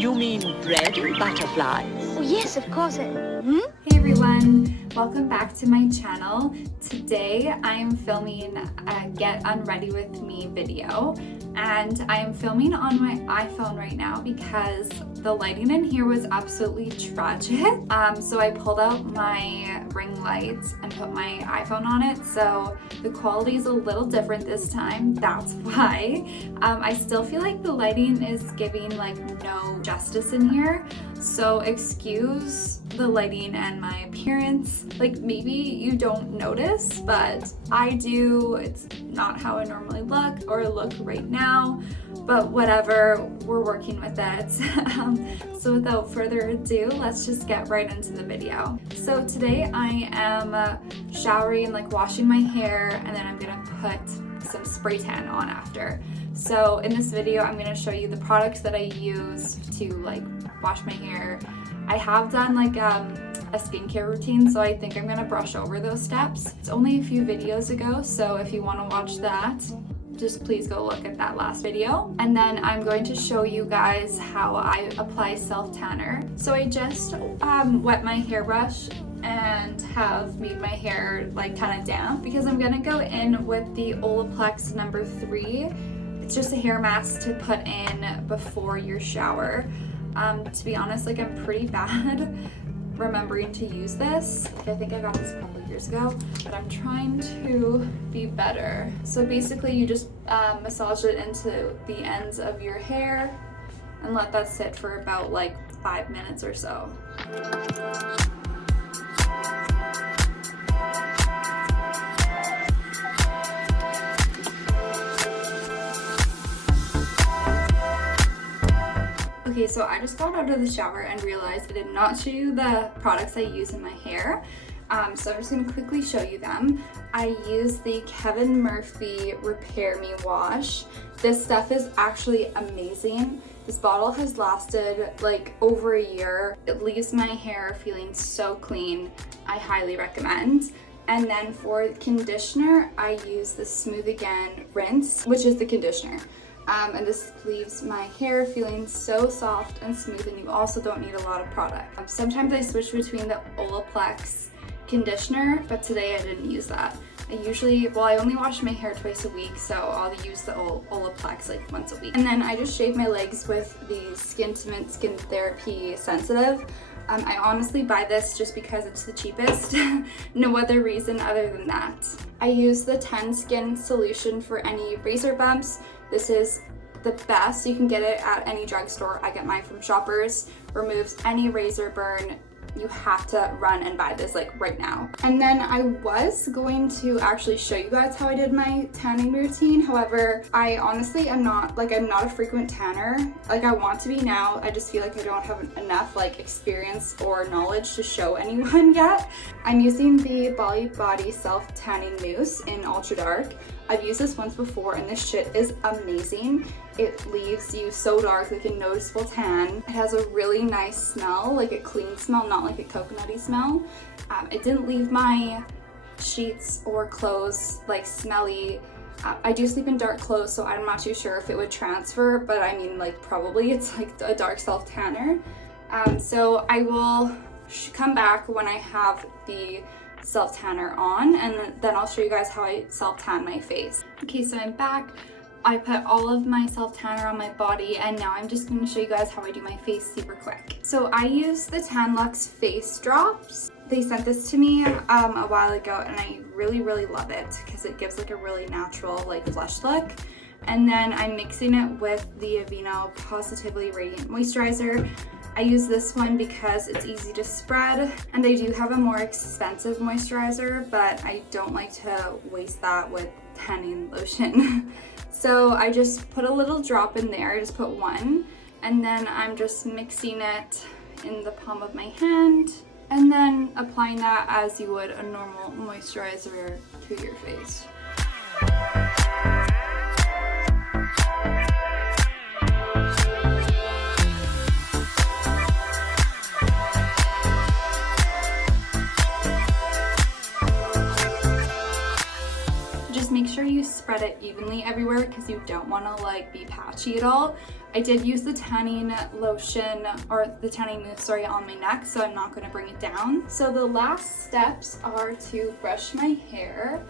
You mean bread and butterflies? Oh, yes, of course. Hey everyone, welcome back to my channel. Today I am filming a Get Unready With Me video, and I am filming on my iPhone right now because the lighting in here was absolutely tragic. So I pulled out my ring lights and put my iPhone on it, so the quality is a little different this time. That's why. I still feel like the lighting is giving like no justice in here, so excuse the lighting and my appearance. Like, maybe you don't notice, but I do. It's not how I normally look right now, but whatever, we're working with it. So without further ado, let's just get right into the video. So today I am showering and like washing my hair, and then I'm gonna put some spray tan on after. So in this video, I'm gonna show you the products that I use to like wash my hair. I have done like a skincare routine, so I think I'm gonna brush over those steps. It's only a few videos ago, so if you wanna watch that, just please go look at that last video. And then I'm going to show you guys how I apply self-tanner. So I just wet my hairbrush and have made my hair like kind of damp because I'm gonna go in with the Olaplex number 3. It's just a hair mask to put in before your shower. To be honest, like I'm pretty bad remembering to use this. I think I got this a couple years ago, but I'm trying to be better. So basically you just massage it into the ends of your hair and let that sit for about like 5 minutes or so. Okay, so I just got out of the shower and realized I did not show you the products I use in my hair. So I'm just gonna quickly show you them. I use the Kevin Murphy Repair Me Wash. This stuff is actually amazing. This bottle has lasted like over a year. It leaves my hair feeling so clean. I highly recommend. And then for conditioner, I use the Smooth Again Rinse, which is the conditioner. And this leaves my hair feeling so soft and smooth, and you also don't need a lot of product. Sometimes I switch between the Olaplex conditioner, but today I didn't use that. I only wash my hair twice a week, so I'll use the Olaplex like once a week. And then I just shave my legs with the Skin to Mint Skin Therapy Sensitive. I honestly buy this just because it's the cheapest. No other reason other than that. I use the 10 Skin Solution for any razor bumps. This is the best. You can get it at any drugstore. I get mine from Shoppers. Removes any razor burn. You have to run and buy this like right now. And then I was going to actually show you guys how I did my tanning routine. However, I honestly am not a frequent tanner. Like I want to be now. I just feel like I don't have enough like experience or knowledge to show anyone yet. I'm using the Body Self Tanning Mousse in Ultra Dark. I've used this once before and this shit is amazing. It leaves you so dark, like a noticeable tan. It has a really nice smell, like a clean smell, not like a coconutty smell. It didn't leave my sheets or clothes like smelly. I do sleep in dark clothes, so I'm not too sure if it would transfer, but I mean like probably it's like a dark self tanner. So I will come back when I have the self tanner on, and then I'll show you guys how I self tan my face. Okay, so I'm back. I put all of my self tanner on my body, and now I'm just going to show you guys how I do my face super quick. So I use the Tan-Luxe face drops. They sent this to me a while ago, and I really love it because it gives like a really natural like flush look. And then I'm mixing it with the Aveeno Positively Radiant Moisturizer. I use this one because it's easy to spread, and they do have a more expensive moisturizer, but I don't like to waste that with tanning lotion. So I just put a little drop in there. I just put one, and then I'm just mixing it in the palm of my hand, and then applying that as you would a normal moisturizer to your face. Just make sure you spread it evenly every everywhere because you don't want to like be patchy at all. I did use the tanning lotion, or the tanning mousse, sorry, on my neck, so I'm not going to bring it down. So the last steps are to brush my hair,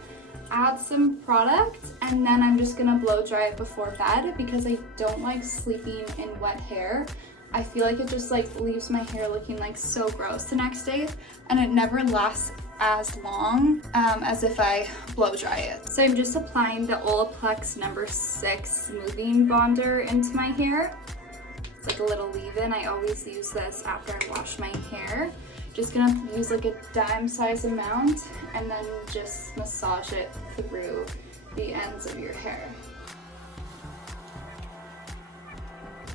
add some product, and then I'm just going to blow dry it before bed because I don't like sleeping in wet hair. I feel like it just like leaves my hair looking like so gross the next day, and it never lasts as long as if I blow dry it. So I'm just applying the Olaplex number 6 smoothing bonder into my hair. It's like a little leave-in. I always use this after I wash my hair. Just gonna use like a dime size amount and then just massage it through the ends of your hair.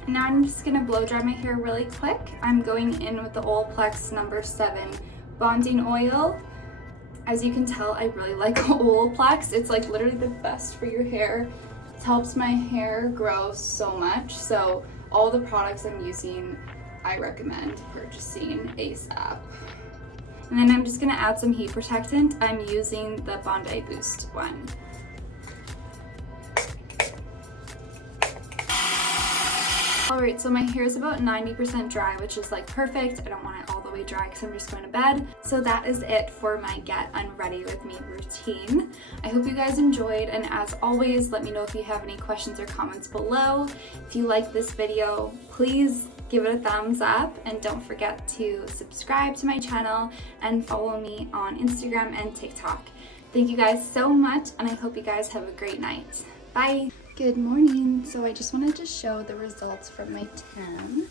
Now I'm just gonna blow dry my hair really quick. I'm going in with the Olaplex number 7 bonding oil. As you can tell, I really like Olaplex. It's like literally the best for your hair. It helps my hair grow so much. So all the products I'm using, I recommend purchasing ASAP. And then I'm just gonna add some heat protectant. I'm using the Bondi Boost one. Alright, so my hair is about 90% dry, which is like perfect. I don't want it all the way dry because I'm just going to bed. So that is it for my Get Unready With Me routine. I hope you guys enjoyed, and as always, let me know if you have any questions or comments below. If you like this video, please give it a thumbs up, and don't forget to subscribe to my channel and follow me on Instagram and TikTok. Thank you guys so much, and I hope you guys have a great night. Bye! Good morning. So I just wanted to show the results from my tan.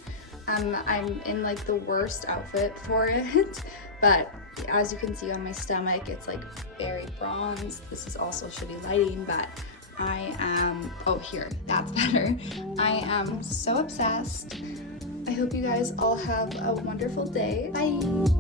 I'm in like the worst outfit for it, but as you can see on my stomach, it's like very bronze. This is also shitty lighting, but I am, oh here, that's better. I am so obsessed. I hope you guys all have a wonderful day. Bye.